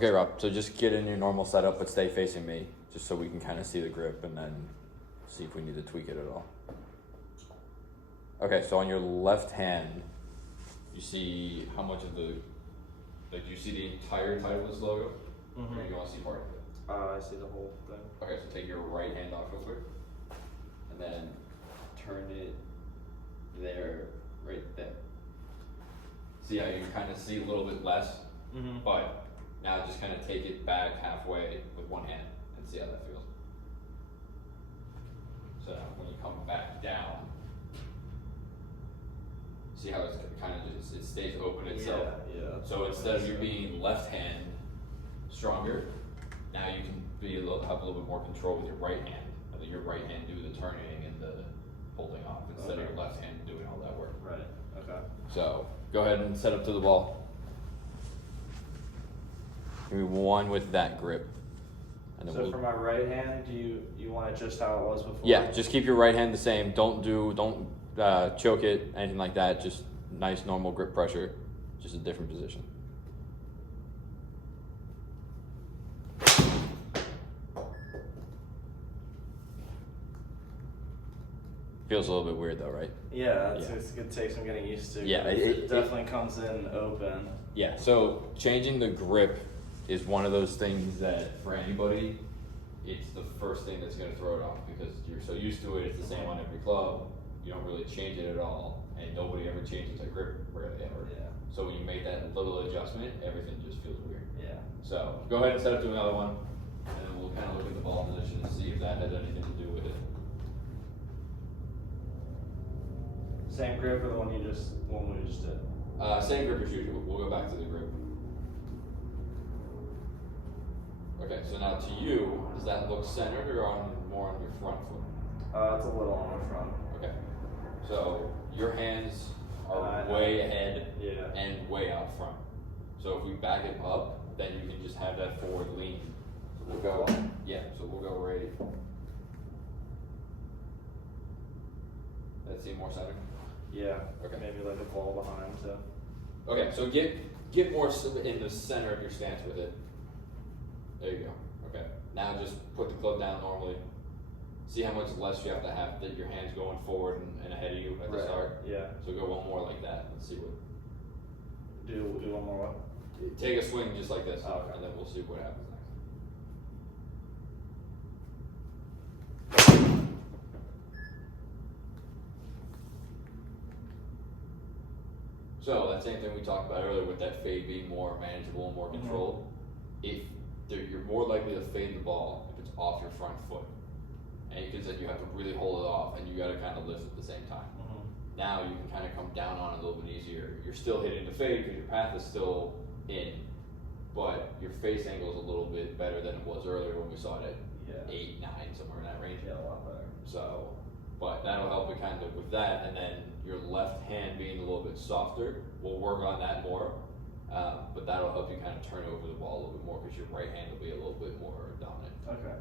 Okay, Rob, so just get in your normal setup, but stay facing me, just so we can kind of see the grip and then see if we need to tweak it at all. Okay, so on your left hand, you see how much of the, like, do you see the entire Titleist logo? Mm-hmm. Or do you want to see part of it? I see the whole thing. Okay, so take your right hand off real quick, and then turn it there, right there. See how you kind of see a little bit less, Mm-hmm. but now just kind of take it back halfway with one hand and see how that feels. So now when you come back down, see how it's kind of just, it stays open itself. Yeah. So instead of you being left hand stronger, now you can have a little bit more control with your right hand. And then your right hand do the turning and the holding off instead of your left hand doing all that work. Right. Okay. So go ahead and set up to the ball. Give me one with that grip. And then So for my right hand, do you want it just how it was before? yeah, just keep your right hand the same. Don't choke it, anything like that. Just nice normal grip pressure, just a different position. Feels a little bit weird though, right? Yeah, Yeah. it's gonna take some getting used to. Yeah, it definitely comes in open. Yeah, so changing the grip is one of those things that for anybody, it's the first thing that's going to throw it off because you're so used to it, it's the same on every club, you don't really change it at all, and nobody ever changes their grip, rarely ever. Yeah. So when you make that little adjustment, everything just feels weird. Yeah. So go ahead and set up to another one, and then we'll kind of look at the ball position and see if that has anything to do with it. Same grip or the one we just did. Same grip as usual, we'll go back to the grip. Okay, so now to you, does that look centered or more on your front foot? It's a little on the front. Okay, so your hands are I know. way ahead Yeah. and way out front. So if we back it up, then you can just have that forward lean. So we'll go, yeah, so we'll go right. That seem more centered? Yeah. Okay. Maybe like a ball behind too. Okay, so get more in the center of your stance with it. There you go. Okay. Now just put the club down normally. See how much less you have to have that your hands going forward and ahead of you at the start. Yeah. So go one more like that. Let's see what. Do one more what? Take a swing just like this, Okay. and then we'll see what happens next. So that same thing we talked about earlier with that fade being more manageable and more controlled. If you're more likely to fade the ball if it's off your front foot, and because then you have to really hold it off, and you got to kind of lift at the same time. Now you can kind of come down on it a little bit easier. You're still hitting the fade because your path is still in, but your face angle is a little bit better than it was earlier when we saw it at 8, 9, somewhere in that range. Yeah, a lot better. So, but that'll help it kind of with that, and then your left hand being a little bit softer, we'll work on that more, but that'll help you kind of turn over the ball a little bit more because your right hand will be a little bit more dominant. Okay.